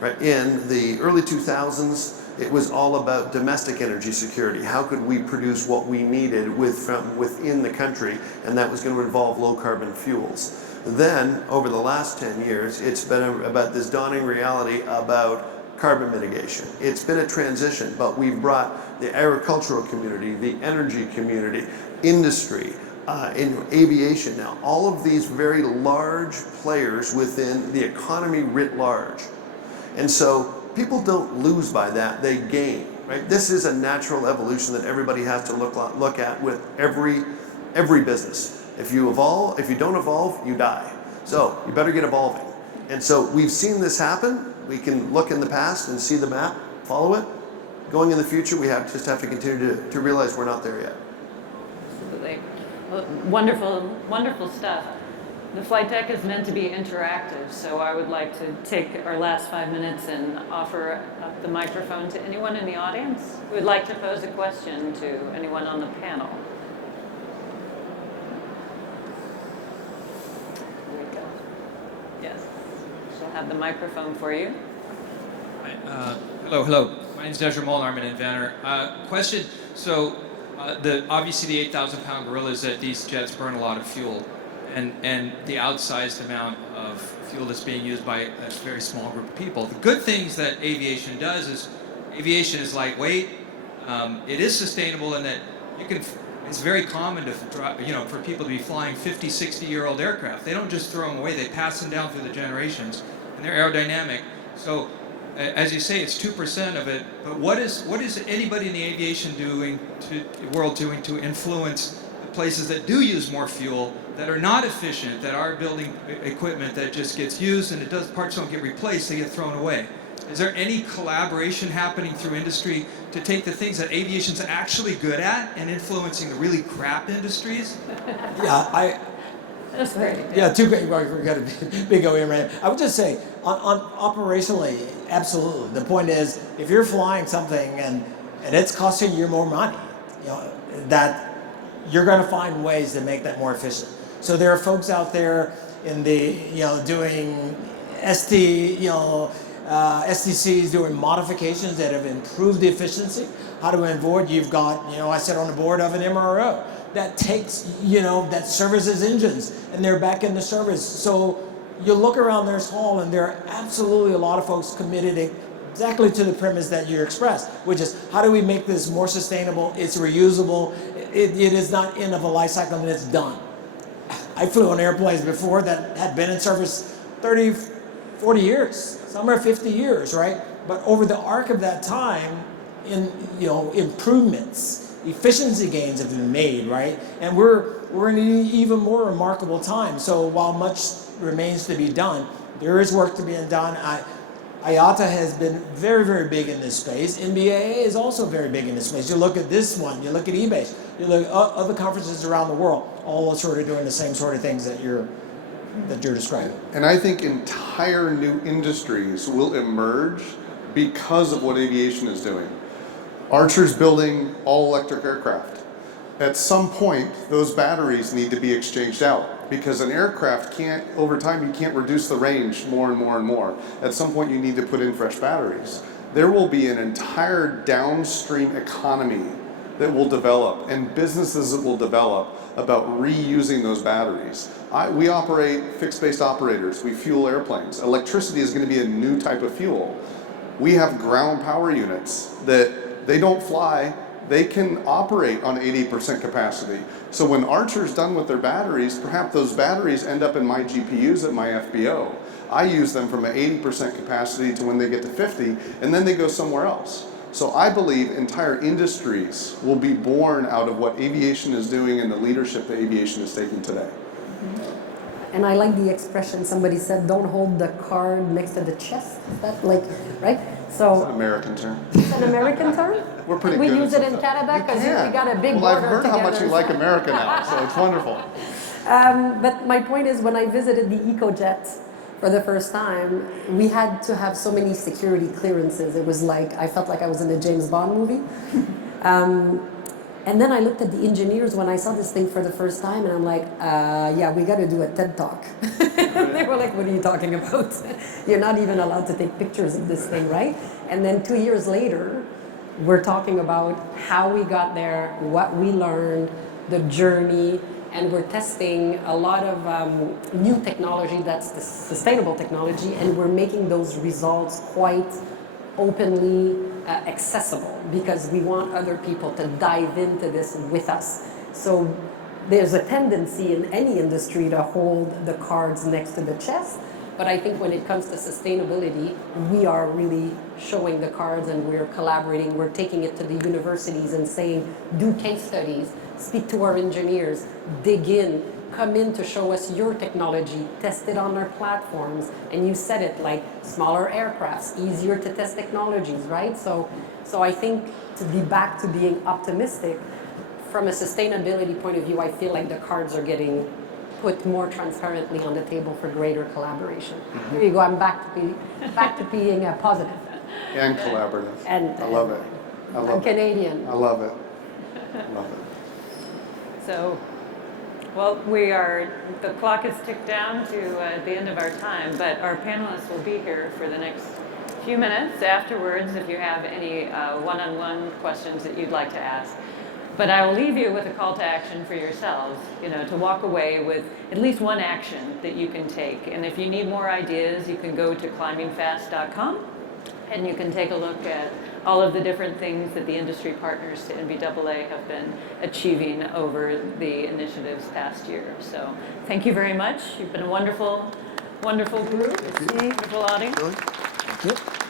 Right? In the early 2000s, it was all about domestic energy security. How could we produce what we needed from within the country? And that was going to involve low carbon fuels. Then, over the last 10 years, it's been about this dawning reality about carbon mitigation. It's been a transition, but we've brought the agricultural community, the energy community, industry, in aviation now, all of these very large players within the economy writ large. And so people don't lose by that, they gain, right? This is a natural evolution that everybody has to look at with every business. If you don't evolve, you die. So you better get evolving. And so we've seen this happen. We can look in the past and see the map, follow it. Going in the future, we just have to continue to realize we're not there yet. Absolutely. Well, wonderful stuff. The flight deck is meant to be interactive, so I would like to take our last 5 minutes and offer up the microphone to anyone in the audience who would like to pose a question to anyone on the panel. Here we go. Yes. She'll have the microphone for you. Hello. My name is Desiree Molnar. I'm an inventor. Question. So, obviously the 8,000-pound gorilla is that these jets burn a lot of fuel, and the outsized amount of of fuel that's being used by a very small group of people. The good things that aviation does is aviation is lightweight. It is sustainable in that you can. It's very common to for people to be flying 50, 60-year-old aircraft. They don't just throw them away; they pass them down through the generations, and they're aerodynamic. So, as you say, it's 2% of it. But what is anybody in the aviation world doing to influence the places that do use more fuel, that are not efficient, that are building equipment that just gets used and parts don't get replaced, they get thrown away? Is there any collaboration happening through industry to take the things that aviation's actually good at and influencing the really crap industries? Yeah, That's great. Yeah, two great. We've got a big OEM right now. I would just say, on operationally, absolutely. The point is, if you're flying something and it's costing you more money, that you're going to find ways to make that more efficient. So there are folks out there in the doing STCs, doing modifications that have improved the efficiency. How to avoid? You've got I sit on the board of an MRO that takes, that services engines, and they're back into service. So you look around this hall, and there are absolutely a lot of folks committed exactly to the premise that you expressed, which is, how do we make this more sustainable? It's reusable. It is not end of a life cycle, and it's done. I flew on airplanes before that had been in service 30, 40 years, some are 50 years, right? But over the arc of that time, improvements, efficiency gains have been made, right? And we're in an even more remarkable time. So while much remains to be done, there is work to be done. IATA has been very, very big in this space. NBAA is also very big in this space. You look at this one, you look at eBay, you look at other conferences around the world, all sort of doing the same sort of things that you're describing. And I think entire new industries will emerge because of what aviation is doing. Archer's building all-electric aircraft. At some point, those batteries need to be exchanged out, because an aircraft over time, you can't reduce the range more and more and more. At some point, you need to put in fresh batteries. There will be an entire downstream economy that will develop, and businesses that will develop about reusing those batteries. We operate fixed-based operators. We fuel airplanes. Electricity is going to be a new type of fuel. We have ground power units that they don't fly. They can operate on 80% capacity. So when Archer's done with their batteries, perhaps those batteries end up in my GPUs at my FBO. I use them from an 80% capacity to when they get to 50, and then they go somewhere else. So I believe entire industries will be born out of what aviation is doing and the leadership that aviation is taking today. And I like the expression somebody said, don't hold the card next to the chest. Is that right? So It's an American term. It's an American term? We're pretty we good use at it in Canada because we got a big Well, border I've heard together. how much you like America now, so it's wonderful. But my point is, when I visited the EcoJet for the first time, we had to have so many security clearances. It was like, I felt like I was in a James Bond movie. And then I looked at the engineers when I saw this thing for the first time, and I'm like, yeah, we got to do a TED Talk. They were like, what are you talking about? You're not even allowed to take pictures of this thing, right? And then 2 years later, we're talking about how we got there, what we learned, the journey, and we're testing a lot of new technology that's the sustainable technology, and we're making those results quite openly accessible, because we want other people to dive into this with us. So there's a tendency in any industry to hold the cards next to the chest, but I think when it comes to sustainability, we are really showing the cards, and we're collaborating. We're taking it to the universities and saying, do case studies, speak to our engineers, dig in, come in to show us your technology, test it on our platforms. And you said it, like smaller aircrafts, easier to test technologies, right? So I think to be back to being optimistic, from a sustainability point of view, I feel like the cards are getting put more transparently on the table for greater collaboration. There you go, I'm back to being positive. And collaborative. And I love it. I love I'm it. Canadian. I love it. I love it. So, well, the clock has ticked down to the end of our time, but our panelists will be here for the next few minutes afterwards if you have any one-on-one questions that you'd like to ask. But I will leave you with a call to action for yourselves, to walk away with at least one action that you can take. And if you need more ideas, you can go to CLIMBING.FAST.com and you can take a look at all of the different things that the industry partners to NBAA have been achieving over the initiatives past year. So thank you very much. You've been a wonderful, wonderful group, wonderful audience. Really? Thank you.